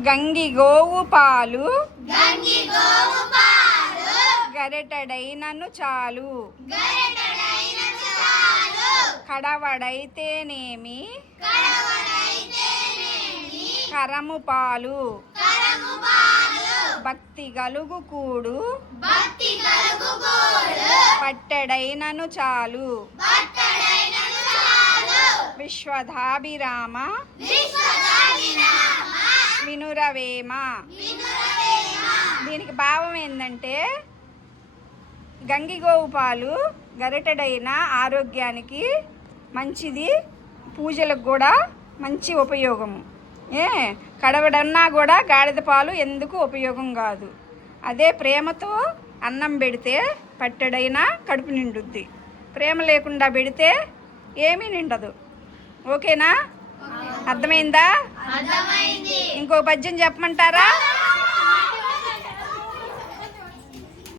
గంగి గోవు పాలు గరెటడైనను చాలు కడవడైతేనేమి కరము పాలు భక్తి గలుగు కూడు పట్టెడైనను చాలు విశ్వధాభిరామ వినురవేమ. దీనికి భావం ఏంటంటే గంగిగోవు పాలు గరిటెడైన ఆరోగ్యానికి మంచిది, పూజలకు కూడా మంచి ఉపయోగము. కడవడన్నా కూడా గాడిద పాలు ఎందుకు ఉపయోగం కాదు. అదే ప్రేమతో అన్నం పెడితే పట్టెడైనా కడుపు నిండుద్ది, ప్రేమ లేకుండా పెడితే ఏమీ నిండదు. ఓకేనా? అర్థమైందా? ఇంకో పద్యం చెప్పమంటారా?